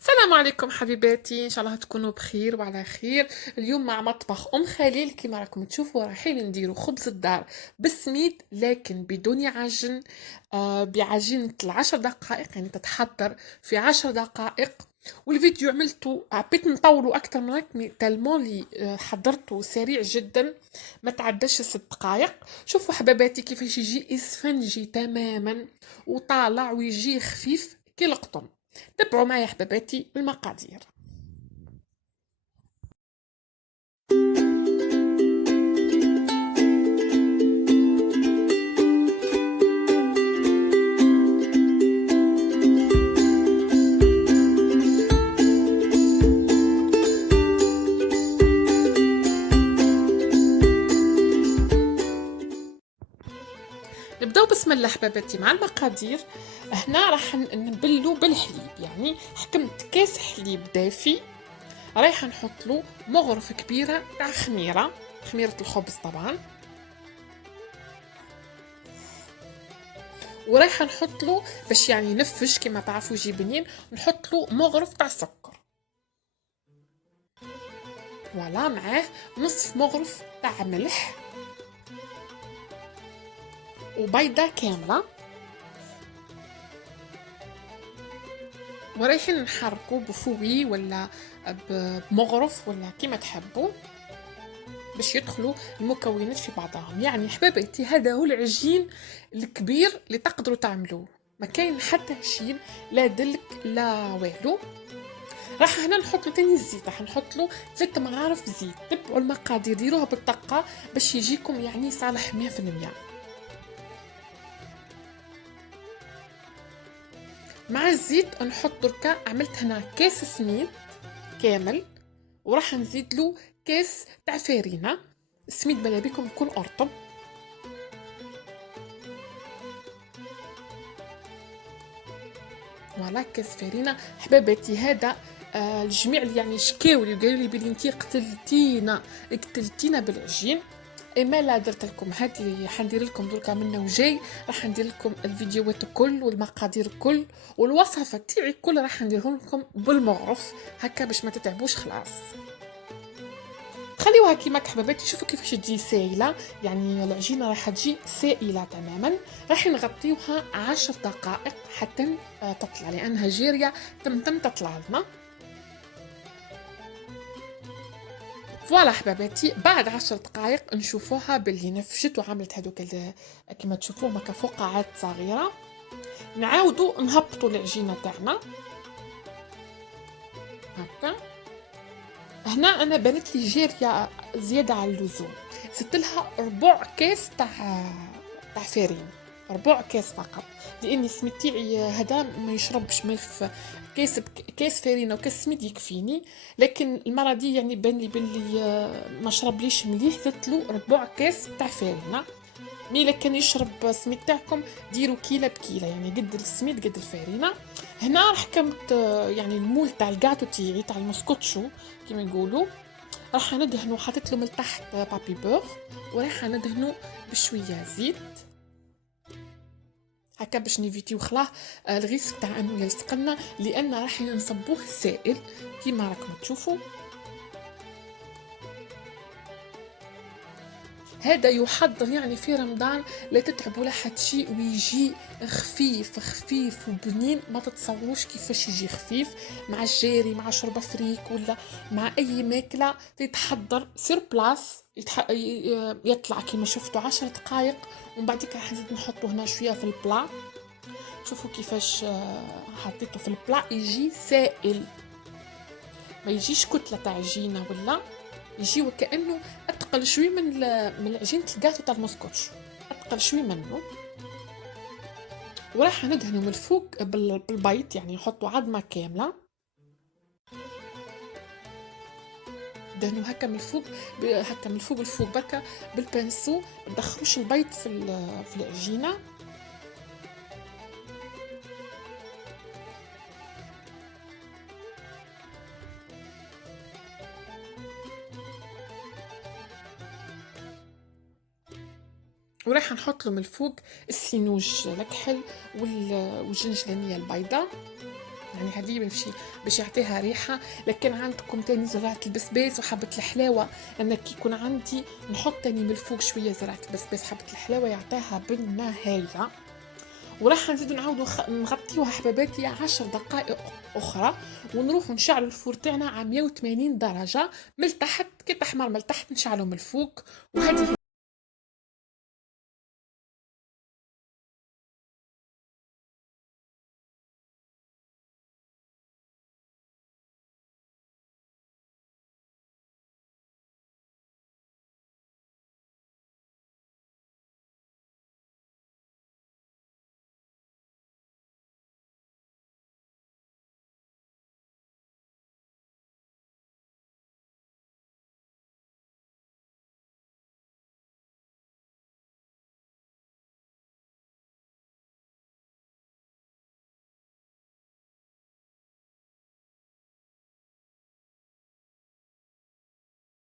السلام عليكم حبيباتي، ان شاء الله تكونوا بخير وعلى خير. اليوم مع مطبخ ام خليل. كما راكم تشوفوا رايحين نديروا خبز الدار بالسميد لكن بدون عجن. بعجينة ال10 دقائق، يعني تتحضر في 10 دقائق. والفيديو عملته حبيت نطوله اكثر من هيك تالمون لي حضرته سريع جدا، ما تعداش 6 دقائق. شوفوا حبيباتي كيفاش يجي اسفنجي تماما وطالع ويجي خفيف كي القطن. تابعوا معايا حبيباتي المقادير. نبداو بسم الله حبيباتي مع المقادير. هنا راح نبلو بالحليب، يعني حكمت كاس حليب دافي. رايحه نحط له مغرف كبيره تاع خميره الخبز طبعا. ورايحه نحط له باش يعني ينفش كما تعرفوا يجي بنين، نحط له مغرف تاع سكر. فوالا معاه نصف مغرف تاع ملح وبيضه كامله. ورايحين نحركو بفوي ولا بمغرف ولا كيما تحبوا باش يدخلوا المكونات في بعضهم. يعني حبايبتي هذا هو العجين الكبير اللي تقدروا تعملوه، ما كاين حتى عجين لا دلك لا والو. راح هنا نحط له تاني الزيت، راح نحط له 3 مغارف زيت. تبعوا المقادير ديروها بالدقه باش يجيكم يعني صالح 100%. مع الزيت نحط دركا، عملت هنا كاس سميد كامل، وراح نزيد له كاس تاع فارينه. السميد بلا بيكم يكون ارطب. فوالا كاس فارينه حباباتي. هذا الجميع اللي يعني شكاو لي وقالوا لي بلي انتي قتلتينا بالعجين. اما لا درت لكم هذه حندير لكم دركا منه وجاي، راح ندير لكم الفيديوهات الكل والمقادير الكل والوصفه تاعي الكل راح نديرهم لكم بالمغرف هكا باش ما تتعبوش خلاص. خليوها كيما حباباتي. شوفوا كيفاش تجي سائله، يعني العجينه راح تجي سائله تماما. راح نغطيوها 10 دقائق حتى تطلع، لانها جيريه تم تطلع لنا. فوالا حباباتي، بعد 10 دقائق نشوفوها باللي نفشت وعملت هذوك كما تشوفوهم هكا فقاعات صغيره. نعاودو نهبطوا العجينه تاعنا هكا. هنا انا بنت لي جيريا زياده على اللزوم، زدت لها ربع كاس تاع فارين، ربع كاس فقط، لاني السميد تاعي هذا ما يشربش ملف. كاس فارينه وكاس سميد يكفيني، لكن المره دي يعني بان لي باللي ما شربليش مليح، زدت له ربع كاس تاع فارينه. مي الا كان يشرب سميد تاعكم ديروا كيله بكيله، يعني قد السميد قد الفارينه. هنا راح كمت يعني المول تاع الكاطو تاعي تاع المسكوتشو كيما يقولوا، راح ندهنو، حطيت له من تحت بابي بور، وراح ندهنو بشويه زيت هكا باش نيفيتيو خلاه الغيسك تاع انه يلصق لنا، لان راح نصبوه سائل كيما راكم تشوفوا. هذا يحضر يعني في رمضان، لا تتعبوا لا حد شيء، ويجي خفيف خفيف وبنين. ما تتصوروش كيفاش يجي خفيف مع الجيري، مع شوربه فريك ولا مع اي ماكله تتحضر سير بلاس. يطلع كيما شفتوا 10 دقائق، ومن بعدك راح نزيد نحطه هنا شويه في البلا. شوفوا كيفاش حطيته في البلا يجي سائل، ما يجيش كتله تاع عجينه، ولا يجي وكانه اتقل شوي من عجينه الكاطو تاع المسكوتش، اتقل شوي منه. وراح ندهنه من الفوق بالبيض، يعني نحطوا عظمه كامله، دهنوا هكا من الفوق، هكا من الفوق الفوق بركه بالبنسو. ما تدخلوش البيض في العجينه. وراح نحط له من الفوق السينوج الكحل والجنجلانيه البيضاء يعني هذه باش يعطيها ريحة. لكن عندكم تاني زرعة البسباس وحبة الحلاوة، أنا كي يكون عندي نحط تاني من الفوق شوية زرعة البسباس حبة الحلاوة يعطيها بالنهاية. وراح نزيد نعاودو نغطيوها حباباتي 10 دقائق اخرى، ونروح نشعلوا الفور تاعنا على 180 درجة من التحت، كي تحمر من التحت نشعلوا من الفوق. وهذه